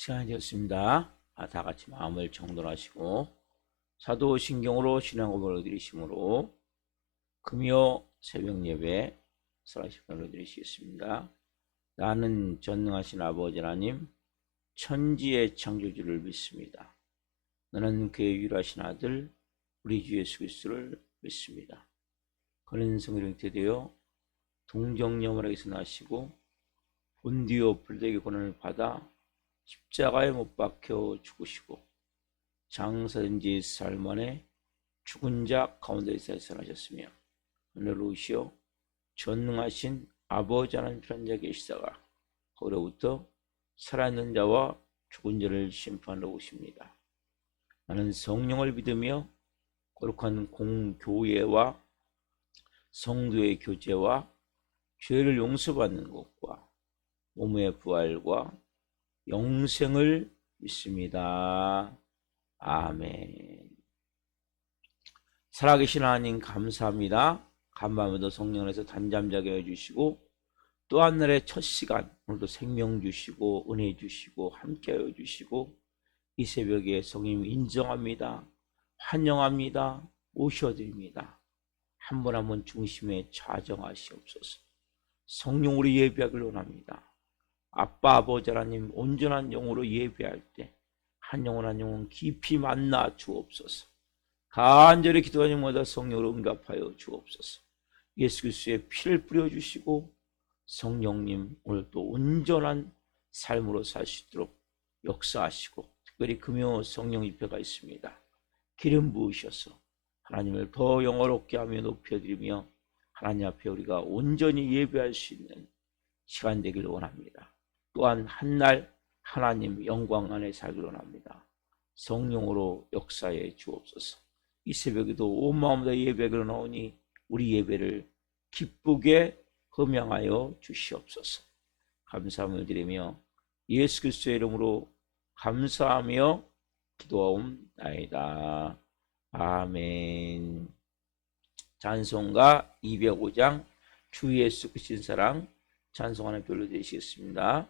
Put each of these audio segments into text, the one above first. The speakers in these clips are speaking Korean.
시간이 되었습니다. 다 같이 마음을 정돈하시고 사도신경으로 신앙 고백을 드리심으로 금요 새벽 예배 설하시기를 드리시겠습니다. 나는 전능하신 아버지 하나님 천지의 창조주를 믿습니다. 나는 그의 유일하신 아들 우리 주 예수 그리스도를 믿습니다. 그는 성령 잉태되어 동정녀머리에서 나시고 본디오 빌라도의 고난을 받아 십자가에 못 박혀 죽으시고 장사된 지 사흘 만에 죽은 자 가운데서 살아나셨으며 하늘로 오시어 전능하신 아버지 하나님 편한 자 계시다가 거기로부터 살아있는 자와 죽은 자를 심판하러 오십니다. 나는 성령을 믿으며 거룩한 공교회와 성도의 교제와 죄를 용서받는 것과 몸의 부활과 영생을 믿습니다. 아멘. 살아계신 하나님 감사합니다. 간밤에도 성령 안에서 단잠자게 해주시고 또 한 날의 첫 시간 오늘도 생명 주시고 은혜 주시고 함께하여 주시고 이 새벽에 성령 인정합니다. 환영합니다. 모셔드립니다. 한 분 한 분 중심에 좌정하시옵소서. 성령 우리 예배하기를 원합니다. 아빠 아버지 하나님 온전한 영으로 예배할 때 한 영혼 한 영혼 깊이 만나 주옵소서. 간절히 기도하는 마다 성령으로 응답하여 주옵소서. 예수 그리스도의 피를 뿌려주시고 성령님 오늘도 온전한 삶으로 살 수 있도록 역사하시고 특별히 금요 성령 집회가 있습니다. 기름 부으셔서 하나님을 더 영화롭게 하며 높여드리며 하나님 앞에 우리가 온전히 예배할 수 있는 시간 되기를 원합니다. 또한 한날 하나님 영광 안에 살기를 원합니다. 성령으로 역사해 주옵소서. 이 새벽에도 온 마음으로 예배를 나오니 우리 예배를 기쁘게 흠양하여 주시옵소서. 감사함을 드리며 예수 그리스도의 이름으로 감사하며 기도하옵나이다. 아멘. 찬송가 205장 주 예수 크신 사랑 찬송하는 별로 되시겠습니다.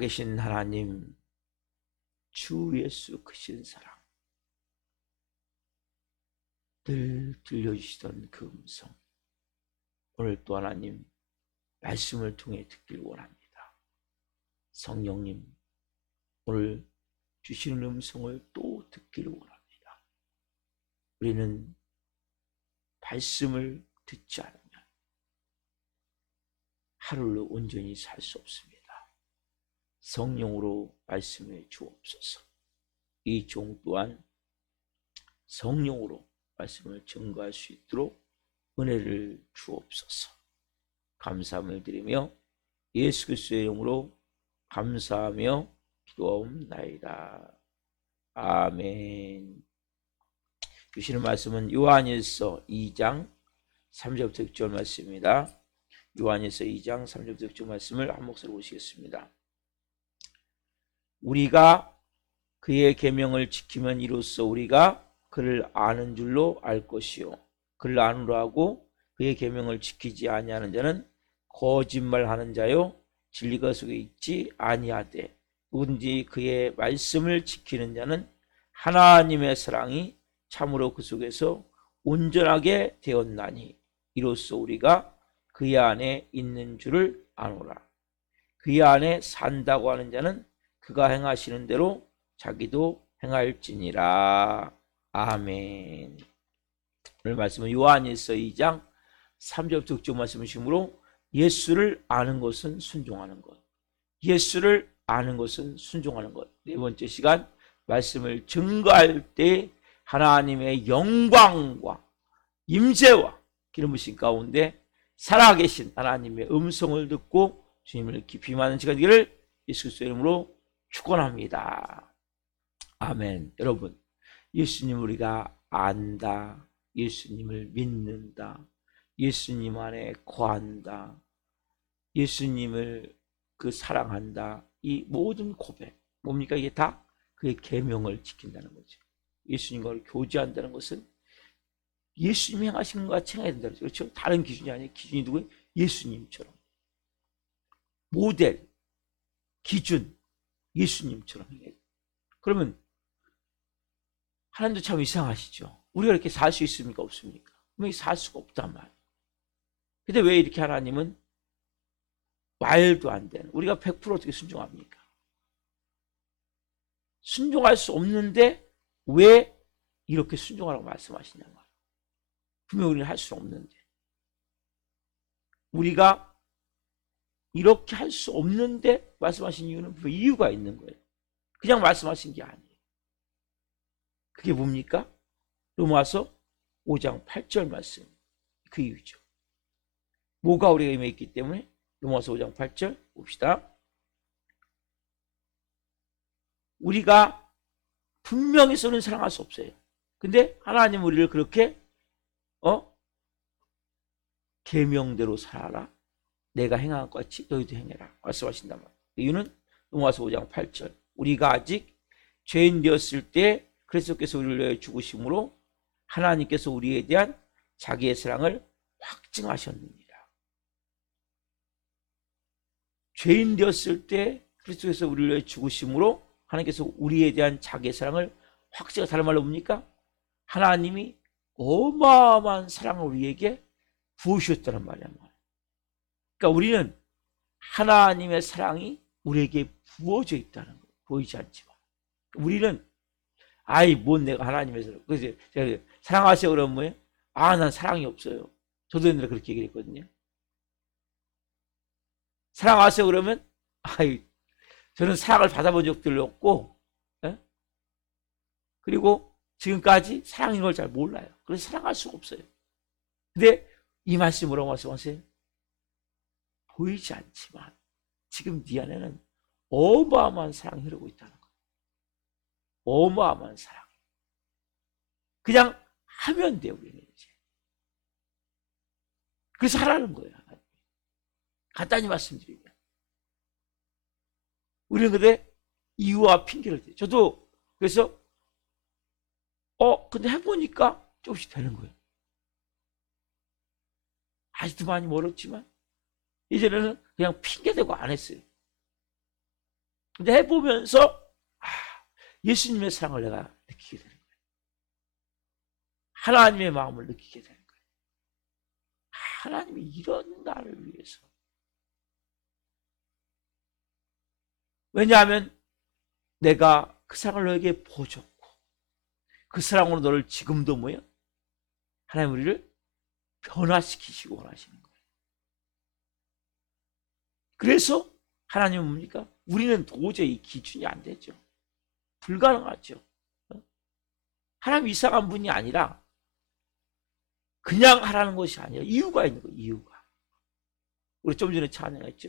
살아계신 하나님, 주 예수 크신 사랑, 늘 들려주시던 그 음성, 오늘 또 하나님 말씀을 통해 듣길 원합니다. 성령님, 오늘 주시는 음성을 또 듣기를 원합니다. 우리는 말씀을 듣지 않으면 하루를 온전히 살 수 없습니다. 성령으로 말씀해 주옵소서. 이 종 또한 성령으로 말씀을 증거할 수 있도록 은혜를 주옵소서. 감사함을 드리며 예수 그리스도의 이름으로 감사하며 기도하옵나이다. 아멘. 주시는 말씀은 요한일서 2장 3절부터 6절 말씀입니다. 요한일서 2장 3절부터 6절 말씀을 한 목소리로 보시겠습니다. 우리가 그의 계명을 지키면 이로써 우리가 그를 아는 줄로 알 것이요, 그를 아누라 하고 그의 계명을 지키지 아니하는 자는 거짓말하는 자요 진리가 속에 있지 아니하되, 누구든지 그의 말씀을 지키는 자는 하나님의 사랑이 참으로 그 속에서 온전하게 되었나니, 이로써 우리가 그의 안에 있는 줄을 아노라. 그의 안에 산다고 하는 자는 그가 행하시는 대로 자기도 행할지니라. 아멘. 오늘 말씀은 요한일서 2장 3절부터 6절 말씀이시므로 예수를 아는 것은 순종하는 것, 예수를 아는 것은 순종하는 것. 네 번째 시간 말씀을 증거할 때 하나님의 영광과 임재와 기름 부으심 가운데 살아계신 하나님의 음성을 듣고 주님을 깊이 만난 시간 되기를 예수 그리스도의 이름으로 축원합니다. 아멘. 여러분, 예수님 우리가 안다, 예수님을 믿는다, 예수님 안에 거한다, 예수님을 사랑한다, 이 모든 고백 뭡니까? 이게 다 그의 계명을 지킨다는 거죠. 예수님과 교제한다는 것은 예수님이 행하신 것 같이 행해야 된다는 거죠. 그렇죠? 다른 기준이 아니에요. 기준이 누구예요? 예수님처럼. 모델, 기준, 예수님처럼 행해야 돼요. 그러면 하나님도 참 이상하시죠. 우리가 이렇게 살 수 있습니까? 없습니까? 분명히 살 수가 없단 말이에요. 근데 왜 이렇게 하나님은 말도 안 되는, 우리가 100% 어떻게 순종합니까? 순종할 수 없는데 왜 이렇게 순종하라고 말씀하시냐는 거예요. 분명히 우리는 할 수 없는데, 우리가 이렇게 할 수 없는데 말씀하신 이유는 이유가 있는 거예요. 그냥 말씀하신 게 아니에요. 그게 뭡니까? 로마서 5장 8절 말씀, 그 이유죠. 뭐가 우리가 임해 있기 때문에? 로마서 5장 8절 봅시다. 우리가 분명히 서로는 사랑할 수 없어요. 근데 하나님 우리를 그렇게 계명대로 살아라, 내가 행한 것 같이 너희도 행해라 말씀하신단 말이에요. 이유는 로마서 5장 8절, 우리가 아직 죄인 되었을 때 그리스도께서 우리를 위하여 죽으심으로 하나님께서 우리에 대한 자기의 사랑을 확증하셨느니라. 죄인 되었을 때 그리스도께서 우리를 위하여 죽으심으로 하나님께서 우리에 대한 자기의 사랑을 확증, 다른 말로 뭡니까? 하나님이 어마어마한 사랑을 우리에게 부으셨다는 말이야. 그러니까 우리는 하나님의 사랑이 우리에게 부어져 있다는 거예요. 보이지 않지만 우리는 뭔 내가 하나님의 사랑, 그래서 제가 사랑하세요 그러면 뭐예요? 난 사랑이 없어요. 저도 옛날에 그렇게 얘기했거든요. 사랑하세요 그러면 저는 사랑을 받아본 적도 없고, 그리고 지금까지 사랑인 걸 잘 몰라요. 그래서 사랑할 수가 없어요. 근데 이 말씀 뭐라고 말씀하세요? 보이지 않지만 지금 네 안에는 어마어마한 사랑이 흐르고 있다는 거예요. 어마어마한 사랑. 그냥 하면 돼요, 우리는 이제. 그래서 하라는 거예요. 간단히 말씀드리면. 우리는 근데 이유와 핑계를 대요. 저도 그래서 근데 해보니까 조금씩 되는 거예요. 아직도 많이 멀었지만 이제는 그냥 핑계대고 안 했어요. 근데 해보면서 예수님의 사랑을 내가 느끼게 되는 거예요. 하나님의 마음을 느끼게 되는 거예요. 하나님이 이런 나를 위해서. 왜냐하면 내가 그 사랑을 너에게 보여줬고 그 사랑으로 너를 지금도 뭐예요? 하나님 우리를 변화시키시고 원하시는 거예요. 그래서 하나님은 뭡니까? 우리는 도저히 기준이 안 되죠. 불가능하죠. 하나님 이상한 분이 아니라 그냥 하라는 것이 아니라 이유가 있는 거예요. 이유가. 우리 좀 전에 찬양했죠.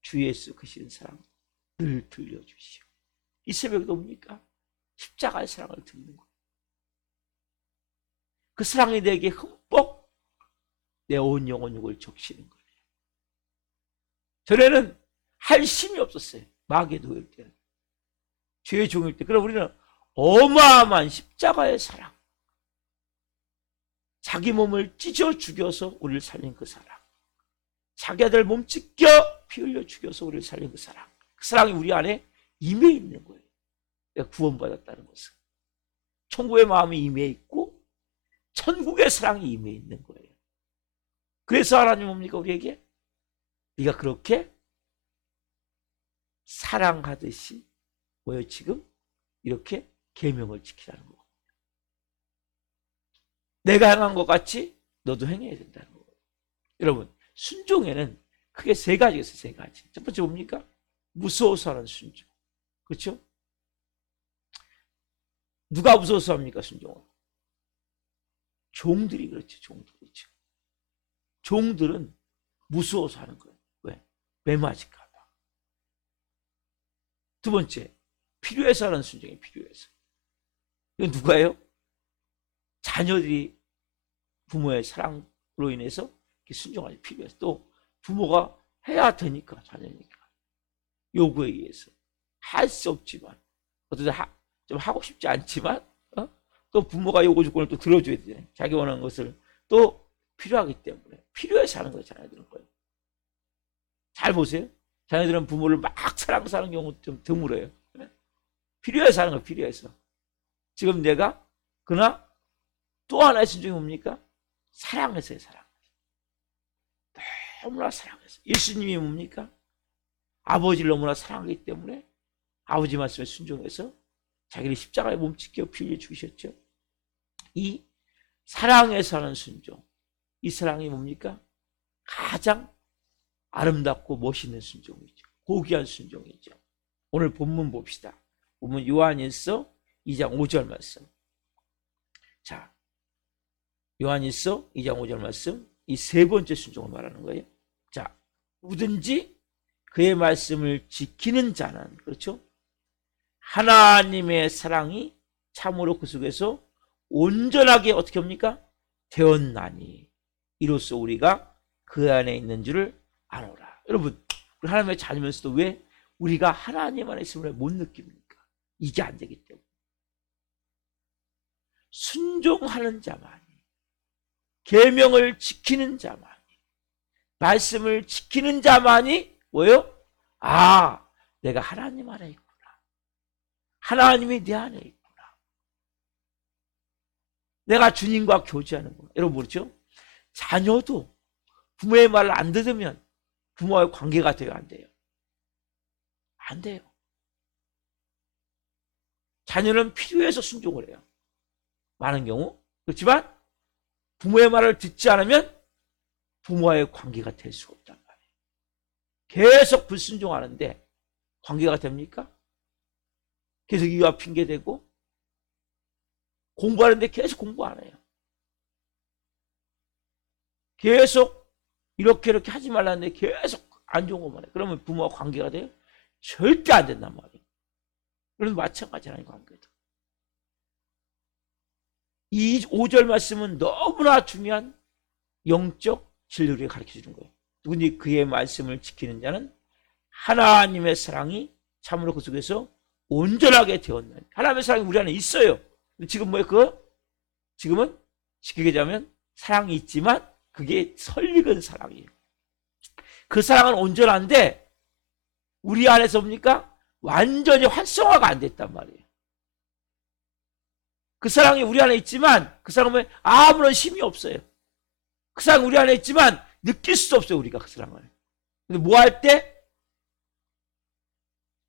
주 예수 크신 사랑 늘 들려주시오. 이 새벽에도 뭡니까? 십자가의 사랑을 듣는 거예요. 그 사랑이 내게 흠뻑 내 온 영혼 육을 적시는 거예요. 전에는 할 힘이 없었어요. 마귀의 노예일 때는. 죄의 종일 때. 그럼 우리는 어마어마한 십자가의 사랑. 자기 몸을 찢어 죽여서 우리를 살린 그 사랑. 자기 아들 몸 찢겨 피 흘려 죽여서 우리를 살린 그 사랑. 그 사랑이 우리 안에 임해 있는 거예요. 내가 구원받았다는 것은. 천국의 마음이 임해 있고 천국의 사랑이 임해 있는 거예요. 그래서 하나님 뭡니까? 우리에게 네가 그렇게 사랑하듯이 뭐예요? 지금 이렇게 계명을 지키라는 거예요. 내가 행한 것 같이 너도 행해야 된다는 거예요. 여러분 순종에는 크게 세 가지가 있어요. 세 가지. 첫 번째 뭡니까? 무서워서 하는 순종. 그렇죠? 누가 무서워서 합니까? 순종은? 종들이 그렇죠. 종들이. 그렇죠. 종들은 무서워서 하는 거예요. 왜? 매 맞을까 봐. 두 번째, 필요해서 하는 순종이 필요해서. 이건 누가요? 자녀들이 부모의 사랑으로 인해서 순종하기 필요해서. 또 부모가 해야 되니까, 자녀니까. 요구에 의해서. 할 수 없지만, 어떤 좀 하고 싶지 않지만, 또 부모가 요구 조건을 또 들어줘야 되잖아요. 자기 원하는 것을 또 필요하기 때문에. 필요해서 하는 거예요, 자녀들은. 거예요. 잘 보세요. 자녀들은 부모를 막 사랑하는 경우 좀 드물어요. 필요해서 하는 거예요, 필요해서. 지금 내가, 그러나 또 하나의 순종이 뭡니까? 사랑해서요, 사랑. 너무나 사랑해서. 예수님이 뭡니까? 아버지를 너무나 사랑하기 때문에 아버지 말씀에 순종해서 자기를 십자가에 몸짓겨 피 흘려 주셨죠. 이 사랑에서 하는 순종, 이 사랑이 뭡니까? 가장 아름답고 멋있는 순종이죠. 고귀한 순종이죠. 오늘 본문 봅시다. 본문 요한일서 2장 5절 말씀. 자, 요한일서 2장 5절 말씀. 이 세 번째 순종을 말하는 거예요. 자, 누구든지 그의 말씀을 지키는 자는, 그렇죠? 하나님의 사랑이 참으로 그 속에서 온전하게 어떻게 합니까? 되었나니 이로써 우리가 그 안에 있는 줄을 아노라. 여러분, 하나님의 자녀면서도 왜 우리가 하나님 안에 있음을 못 느낍니까? 이게 안 되기 때문에. 순종하는 자만이, 계명을 지키는 자만이, 말씀을 지키는 자만이 뭐예요? 아, 내가 하나님 안에 있구나. 하나님이 내 안에 있구나. 내가 주님과 교제하는구나. 여러분 모르죠? 자녀도 부모의 말을 안 들으면 부모와의 관계가 돼요, 안 돼요? 안 돼요. 자녀는 필요해서 순종을 해요. 많은 경우. 그렇지만 부모의 말을 듣지 않으면 부모와의 관계가 될 수가 없단 말이에요. 계속 불순종하는데 관계가 됩니까? 계속 이유와 핑계대고 공부하는데 계속 공부 안 해요. 계속 이렇게 하지 말라는데 계속 안 좋은 것만 해요. 그러면 부모와 관계가 돼요? 절대 안 된단 말이에요. 그래서 마찬가지라는 관계도. 이 5절 말씀은 너무나 중요한 영적 진리를 가르쳐 주는 거예요. 누구든지 그의 말씀을 지키는 자는 하나님의 사랑이 참으로 그 속에서 온전하게 되었나니. 하나님의 사랑이 우리 안에 있어요. 지금 뭐예요? 지금은 지키게 되면 사랑이 있지만 그게 설익은 사랑이에요. 그 사랑은 온전한데 우리 안에서 뭡니까? 완전히 활성화가 안 됐단 말이에요. 그 사랑이 우리 안에 있지만 그 사랑은 아무런 힘이 없어요. 그 사랑이 우리 안에 있지만 느낄 수 없어요. 우리가 그 사랑을. 근데 뭐 할 때?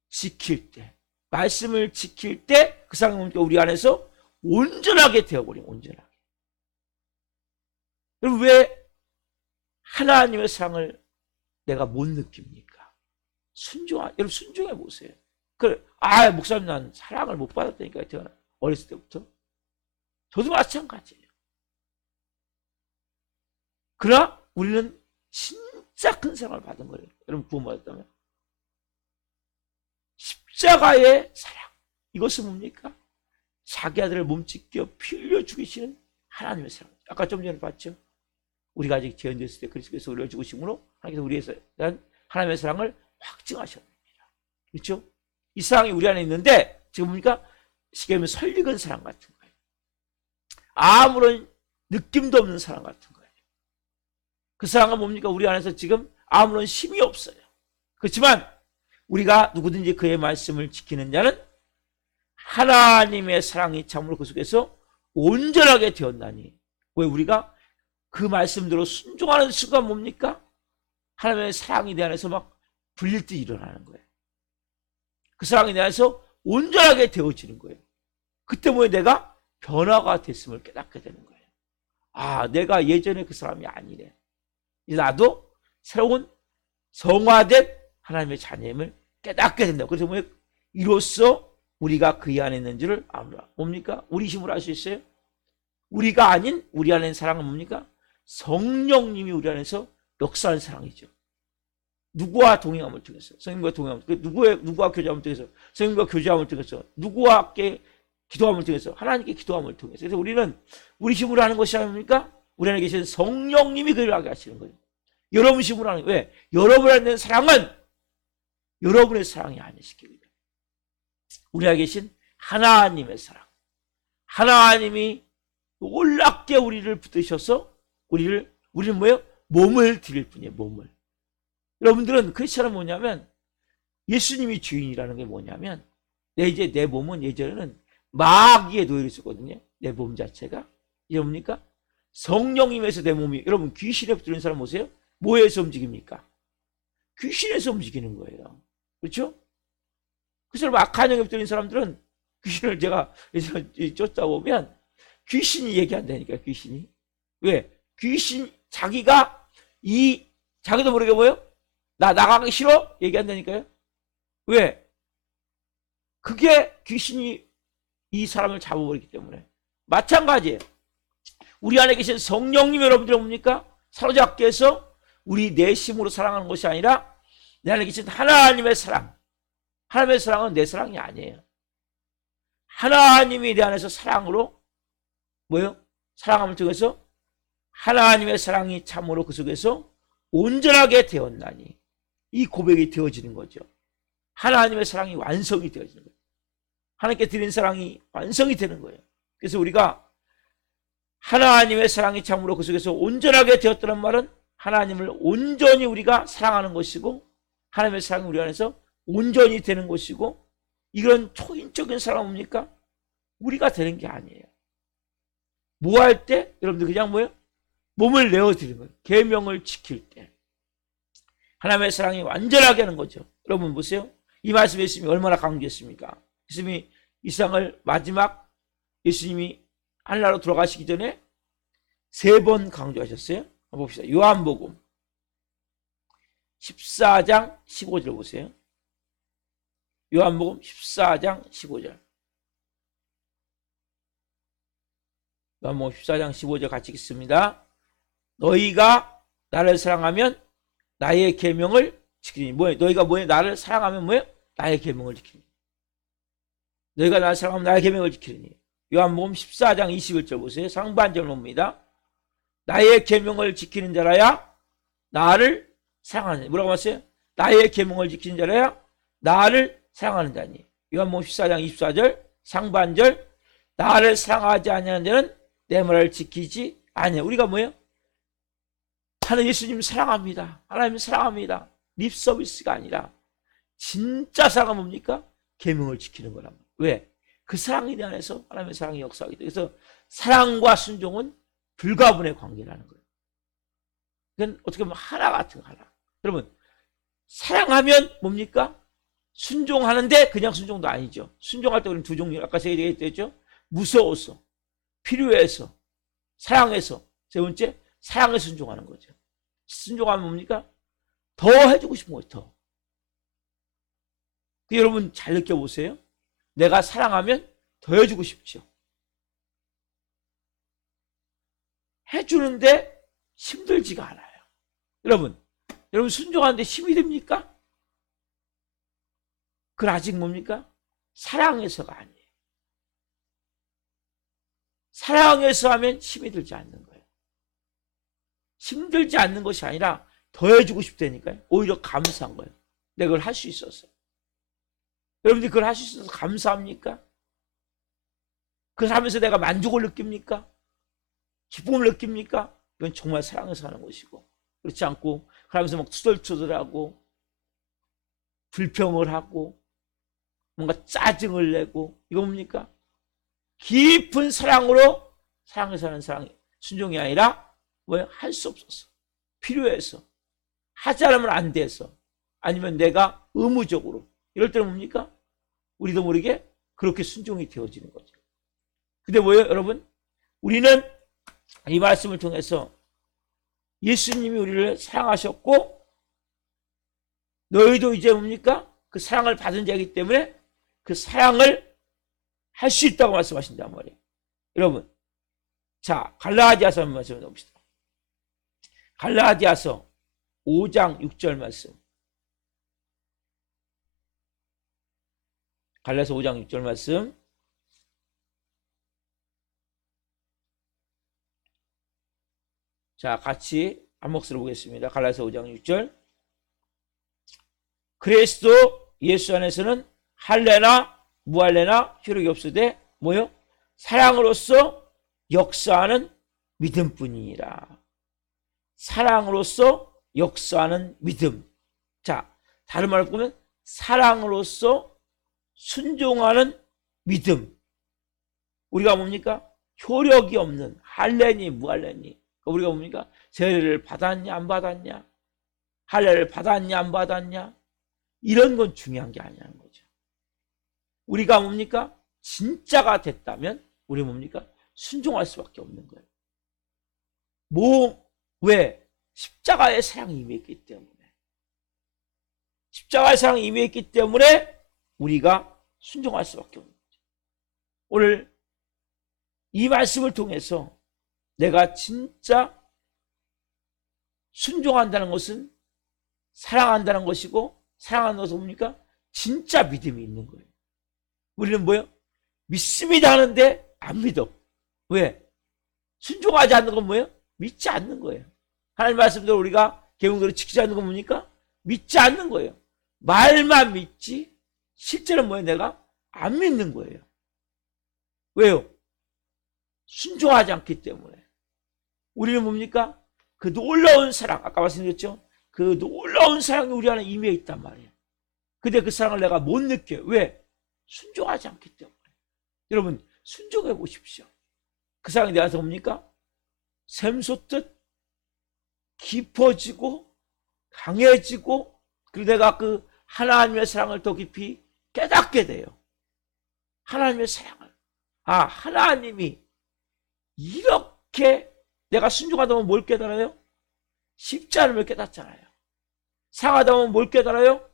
지킬 때. 말씀을 지킬 때 그 사랑이 우리 안에서 온전하게 되어버려요. 온전하게. 그럼 왜 하나님의 사랑을 내가 못 느낍니까? 여러분 순종해 보세요. 목사님 난 사랑을 못 받았다니까요. 제가 어렸을 때부터. 저도 마찬가지예요. 그러나 우리는 진짜 큰 사랑을 받은 거예요. 여러분 구원받았다면. 십자가의 사랑. 이것은 뭡니까? 자기 아들을 몸짓겨 피 흘려 죽이시는 하나님의 사랑. 아까 좀 전에 봤죠? 우리가 아직 재현됐을 때 그리스도께서 우리를 죽으심으로 하나님께서 우리에 대한 하나님의 사랑을 확증하셨습니다. 그렇죠? 이 사랑이 우리 안에 있는데 지금 뭡니까? 쉽게 말하면 설익은 사랑 같은 거예요. 아무런 느낌도 없는 사랑 같은 거예요. 그 사랑은 뭡니까? 우리 안에서 지금 아무런 힘이 없어요. 그렇지만 우리가 누구든지 그의 말씀을 지키는 자는 하나님의 사랑이 참으로 그 속에서 온전하게 되었나니. 왜 우리가 그 말씀대로 순종하는 순간 뭡니까? 하나님의 사랑이 내 안에서 막 불릴 듯 일어나는 거예요. 그 사랑이 내 안에서 온전하게 되어지는 거예요. 그때 뭐예요? 내가 변화가 됐음을 깨닫게 되는 거예요. 아, 내가 예전에 그 사람이 아니래. 이제 나도 새로운 성화된 하나님의 자녀임을 깨닫게 된다. 그래서 뭐예요? 이로써 우리가 그의 안에 있는지를 알라. 뭡니까? 우리 힘으로 알 수 있어요? 우리가 아닌 우리 안에 있는 사랑은 뭡니까? 성령님이 우리 안에서 역사하는 사랑이죠. 누구와 동행함을 통해서, 성령과 동행함을 통해서, 누구와 교제함을 통해서, 성령과 교제함을 통해서, 누구와 함께 기도함을 통해서, 하나님께 기도함을 통해서. 그래서 우리는 우리 힘으로 하는 것이 아닙니까? 우리 안에 계신 성령님이 그를 하게 하시는 거예요. 여러분 힘으로 하는 거예요. 왜? 여러분 안에 있는 사랑은 여러분의 사랑이 아니시기입니다. 우리 안에 계신 하나님의 사랑. 하나님이 놀랍게 우리를 붙드셔서 우리는 뭐예요? 몸을 드릴 뿐이에요. 몸을. 여러분들은 크리스천은 뭐냐면 예수님이 주인이라는 게 뭐냐면 내 몸은 예전에는 마귀의 노예를 썼거든요. 내 몸 자체가. 이게 뭡니까? 성령님에서 내 몸이. 여러분 귀신에 붙들린 사람 보세요. 뭐에서 움직입니까? 귀신에서 움직이는 거예요. 그렇죠? 그래서 악한 영에 붙들린 사람들은 귀신을 제가 쫓다 보면 귀신이 얘기한다니까. 귀신이. 왜? 자기도 모르게 뭐예요? 나 나가기 싫어? 얘기한다니까요. 왜? 그게 귀신이 이 사람을 잡아버리기 때문에. 마찬가지예요. 우리 안에 계신 성령님 여러분들은 뭡니까? 사로잡게 해서 우리 내심으로 사랑하는 것이 아니라 내 안에 계신 하나님의 사랑. 하나님의 사랑은 내 사랑이 아니에요. 하나님이 내 안에서 사랑으로 뭐예요? 사랑함을 통해서 하나님의 사랑이 참으로 그 속에서 온전하게 되었나니. 이 고백이 되어지는 거죠. 하나님의 사랑이 완성이 되어지는 거예요. 하나님께 드린 사랑이 완성이 되는 거예요. 그래서 우리가 하나님의 사랑이 참으로 그 속에서 온전하게 되었다는 말은 하나님을 온전히 우리가 사랑하는 것이고 하나님의 사랑이 우리 안에서 온전히 되는 것이고 이런 초인적인 사랑은 뭡니까? 우리가 되는 게 아니에요. 뭐 할 때? 여러분들 그냥 뭐예요? 몸을 내어드리는 거예요. 계명을 지킬 때. 하나님의 사랑이 완전하게 하는 거죠. 여러분 보세요. 이 말씀에 예수님이 얼마나 강조했습니까? 예수님이 이 세상을 마지막 예수님이 하늘나라로 돌아가시기 전에 3번 강조하셨어요. 한번 봅시다. 요한복음 14장 15절 보세요. 요한복음 14장 15절. 요한복음 14장 15절 같이 읽습니다. 너희가 나를 사랑하면 나의 계명을 지키니. 뭐예요? 너희가 뭐예요? 나를 사랑하면 뭐예요? 나의 계명을 지키니. 너희가 나를 사랑하면 나의 계명을 지키니. 요한복음 14장 21절 보세요. 상반절 봅니다. 나의 계명을 지키는 자라야 나를 사랑하는 자. 뭐라고 했어요? 나의 계명을 지키는 자라야 나를 사랑하는 자니. 요한복음 14장 24절 상반절. 나를 사랑하지 아니하는 자는 내 말을 지키지 아니하냐. 우리가 뭐예요? 하나님 예수님 사랑합니다. 하나님 사랑합니다. 립 서비스가 아니라 진짜 사랑은 뭡니까? 계명을 지키는 거란 말이에요. 왜? 그 사랑에 대해서 하나님의 사랑이 역사하기 때문에. 그래서 사랑과 순종은 불가분의 관계라는 거예요. 그건 어떻게 보면 하나 같은 거 하나. 여러분, 사랑하면 뭡니까? 순종하는데 그냥 순종도 아니죠. 순종할 때 우리는 두 종류, 아까 제가 얘기했죠. 무서워서, 필요해서, 사랑해서. 세 번째, 사랑에 순종하는 거죠. 순종하면 뭡니까? 더 해주고 싶은 거예요. 더. 여러분 잘 느껴보세요. 내가 사랑하면 더 해주고 싶죠. 해주는데 힘들지가 않아요. 여러분 순종하는데 힘이 됩니까? 그건 아직 뭡니까? 사랑해서가 아니에요. 사랑해서 하면 힘이 들지 않는 거예요. 힘들지 않는 것이 아니라 더 해주고 싶다니까요. 오히려 감사한 거예요. 내가 그걸 할 수 있어서. 여러분들이 그걸 할 수 있어서 감사합니까? 그걸 하면서 내가 만족을 느낍니까? 기쁨을 느낍니까? 이건 정말 사랑해서 하는 것이고, 그렇지 않고 그러면서 막 투덜투덜하고 불평을 하고 뭔가 짜증을 내고, 이거 뭡니까? 깊은 사랑으로 사랑해서 하는 사랑이 순종이 아니라 뭐예요? 할 수 없어서, 필요해서, 하지 않으면 안 돼서, 아니면 내가 의무적으로, 이럴 때는 뭡니까? 우리도 모르게 그렇게 순종이 되어지는 거죠. 근데 뭐예요, 여러분? 우리는 이 말씀을 통해서 예수님이 우리를 사랑하셨고, 너희도 이제 뭡니까? 그 사랑을 받은 자이기 때문에 그 사랑을 할 수 있다고 말씀하신단 말이에요. 여러분, 자, 갈라디아서 한번 말씀해 봅시다. 갈라디아서 5장 6절 말씀. 갈라디아서 5장 6절 말씀. 자, 같이 한 목소리로 보겠습니다. 갈라디아서 5장 6절. 그리스도 예수 안에서는 할례나 무할례나 효력이 없으되 뭐요? 사랑으로서 역사하는 믿음뿐이니라. 사랑으로서 역사하는 믿음. 자, 다른 말로 보면 사랑으로서 순종하는 믿음. 우리가 뭡니까? 효력이 없는 할례니 무할례니, 우리가 뭡니까? 세례를 받았냐 안 받았냐, 할례를 받았냐 안 받았냐, 이런 건 중요한 게 아니라는 거죠. 우리가 뭡니까? 진짜가 됐다면 우리 뭡니까? 순종할 수밖에 없는 거예요. 왜? 십자가의 사랑이 임했기 때문에. 십자가의 사랑이 임했기 때문에 우리가 순종할 수밖에 없는 거죠. 오늘 이 말씀을 통해서 내가 진짜 순종한다는 것은 사랑한다는 것이고, 사랑하는 것은 뭡니까? 진짜 믿음이 있는 거예요. 우리는 뭐예요? 믿습니다 하는데 안 믿어. 왜? 순종하지 않는 건 뭐예요? 믿지 않는 거예요. 하나님 말씀대로 우리가 계명대로 지키지 않는 건 뭡니까? 믿지 않는 거예요. 말만 믿지 실제는 뭐예요? 내가 안 믿는 거예요. 왜요? 순종하지 않기 때문에. 우리는 뭡니까? 그 놀라운 사랑, 아까 말씀드렸죠? 그 놀라운 사랑이 우리 안에 임해 있단 말이에요. 근데 그 사랑을 내가 못 느껴요. 왜? 순종하지 않기 때문에. 여러분 순종해 보십시오. 그 사랑이 내 안에서 뭡니까? 샘솟듯 깊어지고 강해지고, 그리고 내가 그 하나님의 사랑을 더 깊이 깨닫게 돼요. 하나님의 사랑을. 하나님이 이렇게 내가 순종하다 보면 뭘 깨달아요? 쉽지 않음을 깨닫잖아요. 사랑하다 보면 뭘 깨달아요?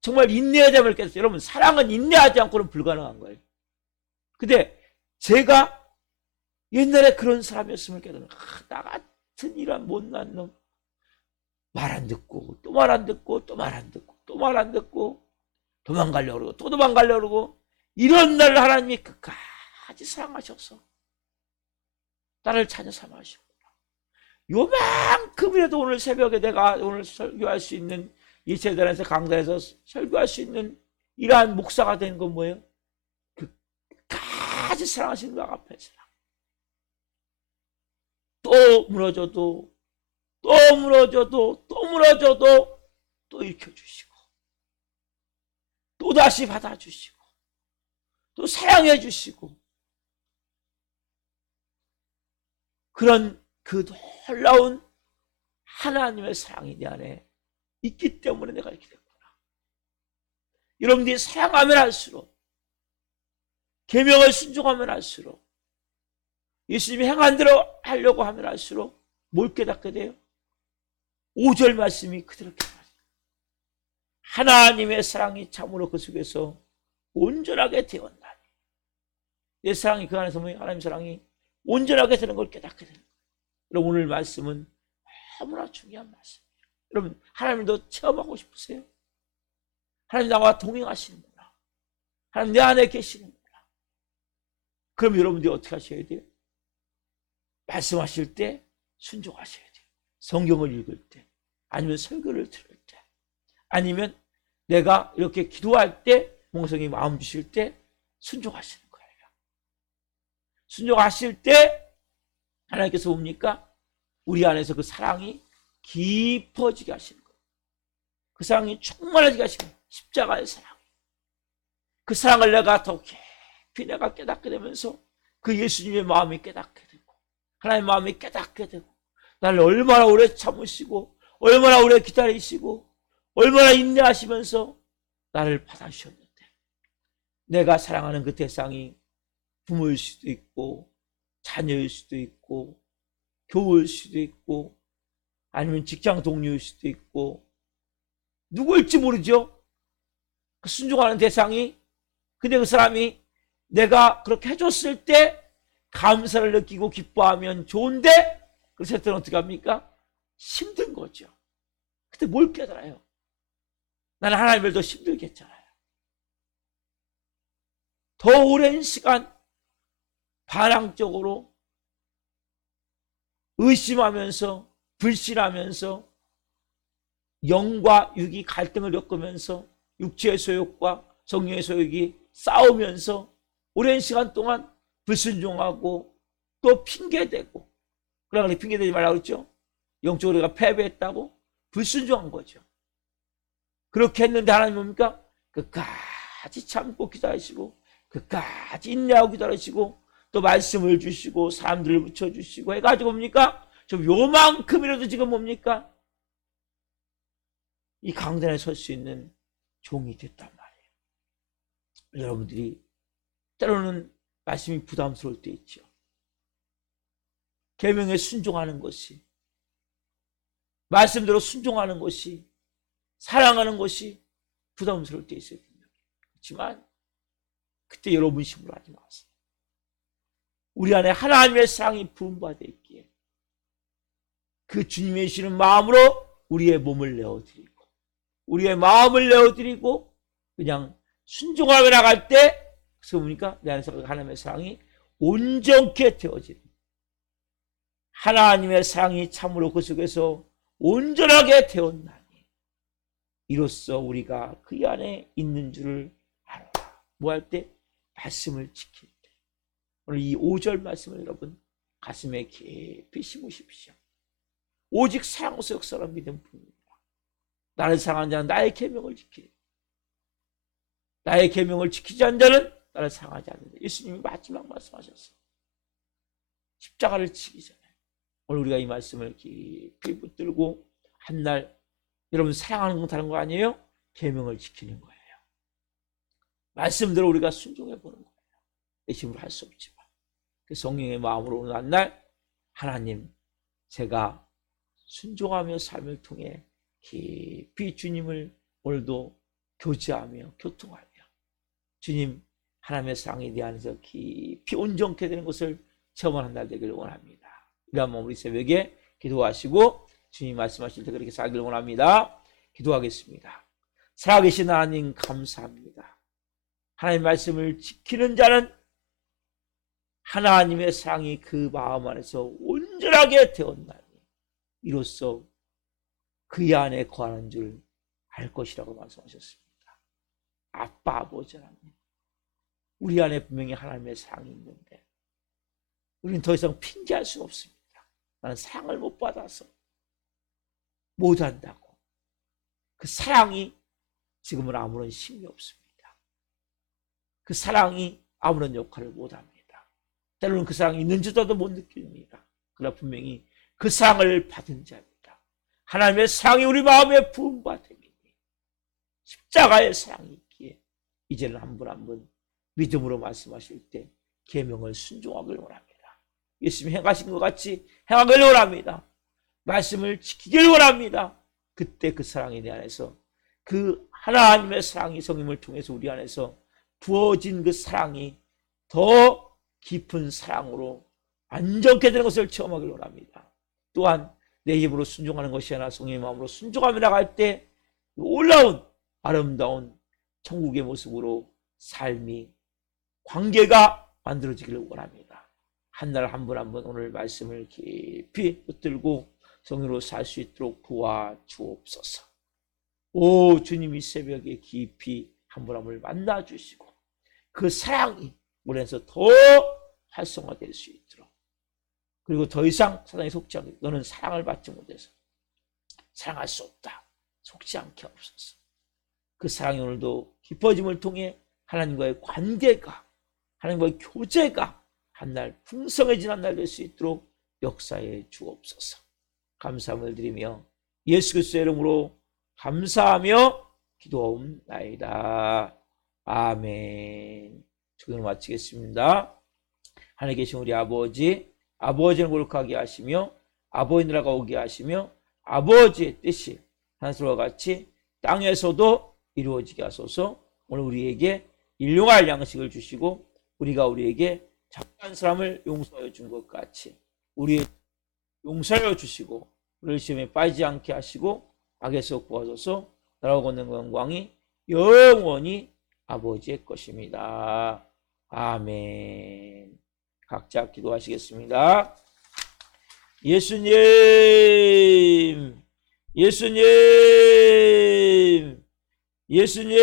정말 인내하자 을 깨닫어요. 여러분 사랑은 인내하지 않고는 불가능한 거예요. 근데 제가 옛날에 그런 사람이었음을 깨달아요. 나 같은 이런 못난 놈, 말 안 듣고 또 말 안 듣고 또 말 안 듣고 또 말 안 듣고 도망가려고 그러고 또 도망가려고 그러고, 이런 날 하나님이 끝까지 사랑하셔서 나를 자녀 삼으셨구나. 요만큼이라도 오늘 새벽에 내가 오늘 설교할 수 있는, 이 재단에서 강단에서 설교할 수 있는 이러한 목사가 된 건 뭐예요? 끝까지 사랑하시는 그 앞에 사랑. 또 무너져도 또 무너져도 또 무너져도 또 일으켜주시고, 또다시 받아주시고 또 사랑해 주시고 그런 그 놀라운 하나님의 사랑이 내 안에 있기 때문에 내가 이렇게 됐구나. 여러분들이 사랑하면 할수록, 계명을 순종하면 할수록, 예수님이 행한 대로 하려고 하면 할수록 뭘 깨닫게 돼요? 5절 말씀이 그대로 깨닫게 돼요. 하나님의 사랑이 참으로 그 속에서 온전하게 되었나니. 내 사랑이 그 안에서 하나님의 사랑이 온전하게 되는 걸 깨닫게 되는 거예요. 여러분, 오늘 말씀은 너무나 중요한 말씀이에요. 여러분, 하나님도 체험하고 싶으세요? 하나님 나와 동행하시는구나. 하나님 내 안에 계시는구나. 그럼 여러분들이 어떻게 하셔야 돼요? 말씀하실 때 순종하셔야 돼요. 성경을 읽을 때, 아니면 설교를 들을 때, 아니면 내가 이렇게 기도할 때, 성령이 마음 주실 때 순종하시는 거예요. 순종하실 때 하나님께서 뭡니까? 우리 안에서 그 사랑이 깊어지게 하시는 거예요. 그 사랑이 충만해지게 하시는 거예요. 십자가의 사랑. 그 사랑을 내가 더 깊이 내가 깨닫게 되면서 그 예수님의 마음이 깨닫게 되고 하나님의 마음이 깨닫게 되고 나를 얼마나 오래 참으시고 얼마나 오래 기다리시고 얼마나 인내하시면서 나를 받아주셨는데, 내가 사랑하는 그 대상이 부모일 수도 있고 자녀일 수도 있고 교우일 수도 있고 아니면 직장 동료일 수도 있고 누구일지 모르죠. 그 순종하는 대상이. 근데 그 사람이 내가 그렇게 해줬을 때 감사를 느끼고 기뻐하면 좋은데, 그랬을 때는 어떻게 합니까? 힘든 거죠. 그때 뭘 깨달아요? 나는 하나님을 더 힘들게 했잖아요. 더 오랜 시간 반항적으로 의심하면서 불신하면서 영과 육이 갈등을 겪으면서 육체의 소욕과 성령의 소욕이 싸우면서 오랜 시간 동안 불순종하고 또 핑계대고, 그러니까 핑계대지 말라고 그랬죠. 영적으로 우리가 패배했다고 불순종한 거죠. 그렇게 했는데 하나님 뭡니까? 끝까지 참고 기다리시고 끝까지 인내하고 기다리시고 또 말씀을 주시고 사람들을 붙여주시고 해가지고 뭡니까? 좀 요만큼이라도 지금 뭡니까? 이 강단에 설 수 있는 종이 됐단 말이에요. 여러분들이 때로는 말씀이 부담스러울 때 있죠. 계명에 순종하는 것이, 말씀대로 순종하는 것이, 사랑하는 것이 부담스러울 때 있어요. 그렇지만 그때 여러분 힘으로 하지 마세요. 우리 안에 하나님의 사랑이 부음받아 있기에 그 주님의 주시는 마음으로 우리의 몸을 내어드리고 우리의 마음을 내어드리고 그냥 순종하며 나갈 때, 그래서 보니까 내 안에서 하나님의 사랑이 온전케 되어지는, 하나님의 사랑이 참으로 그 속에서 온전하게 되었나니 이로써 우리가 그 안에 있는 줄을 알아. 뭐 할 때? 말씀을 지킬 때. 오늘 이 5절 말씀을 여러분 가슴에 깊이 심으십시오. 오직 사랑으로서 역사를 믿음 뿐입니다. 나를 사랑하는 자는 나의 계명을 지키리. 나의 계명을 지키지 않는 자는 나를 사랑하지 않는다. 예수님이 마지막 말씀하셨어요. 십자가를 지기 전에. 오늘 우리가 이 말씀을 깊이 붙들고 한날, 여러분 사랑하는 건 다른 거 아니에요? 계명을 지키는 거예요. 말씀대로 우리가 순종해 보는 거예요. 내 힘으로 할 수 없지만 그 성령의 마음으로 오는 한날, 하나님 제가 순종하며 삶을 통해 깊이 주님을 오늘도 교제하며 교통하며 주님 하나님의 사랑이 내 안에서 깊이 온전케 되는 것을 체험하는 날 되기를 원합니다. 이런 마음으로 이 새벽에 기도하시고 주님 말씀하실 때 그렇게 살기를 원합니다. 기도하겠습니다. 살아계신 하나님 감사합니다. 하나님 말씀을 지키는 자는 하나님의 사랑이 그 마음 안에서 온전하게 되었나니 이로써 그 안에 거하는 줄 알 것이라고 말씀하셨습니다. 아빠 아버지 하나님, 우리 안에 분명히 하나님의 사랑이 있는데 우리는 더 이상 핑계할 수는 없습니다. 나는 사랑을 못 받아서 못한다고. 그 사랑이 지금은 아무런 힘이 없습니다. 그 사랑이 아무런 역할을 못합니다. 때로는 그 사랑이 있는지도 못 느낍니다. 그러나 분명히 그 사랑을 받은 자입니다. 하나님의 사랑이 우리 마음에 부음받음이니 십자가의 사랑이 있기에 이제는 한 분 한 분 믿음으로 말씀하실 때 계명을 순종하길 원합니다. 예수님이 행하신 것 같이 행하길 원합니다. 말씀을 지키길 원합니다. 그때 그 사랑이 내 안에서, 그 하나님의 사랑이 성령을 통해서 우리 안에서 부어진 그 사랑이 더 깊은 사랑으로 완전케 되는 것을 체험하길 원합니다. 또한 내 입으로 순종하는 것이 아니라 성령의 마음으로 순종하며 나갈 때 놀라운 아름다운 천국의 모습으로 삶이, 관계가 만들어지기를 원합니다. 한 날 한 분 한 분 오늘 말씀을 깊이 붙들고 성령으로 살 수 있도록 도와주옵소서. 오 주님이 새벽에 깊이 한 분 한 분을 만나주시고 그 사랑이 우리 안에서 더 활성화될 수 있도록, 그리고 더 이상 사랑에 속지 않게, 너는 사랑을 받지 못해서 사랑할 수 없다, 속지 않게 없어서 그 사랑이 오늘도 깊어짐을 통해 하나님과의 관계가, 하나님과의 교제가 한날 풍성해진 한 날 될 수 있도록 역사해 주옵소서. 감사함을 드리며 예수 그리스도의 이름으로 감사하며 기도하옵나이다. 아멘. 기도를 마치겠습니다. 하늘에 계신 우리 아버지, 아버지를 거룩하게 하시며 아버지 나라가 오게 하시며 아버지의 뜻이 하늘과 같이 땅에서도 이루어지게 하소서. 오늘 우리에게 일용할 양식을 주시고 우리가 우리에게 착한 사람을 용서해 준 것 같이 우리 용서해 주시고 우리를 시험에 빠지지 않게 하시고 악에서 구하소서. 나라와 권능과 영광이 영원히 아버지의 것입니다. 아멘. 각자 기도하시겠습니다. 예수님, 예수님, 예수님.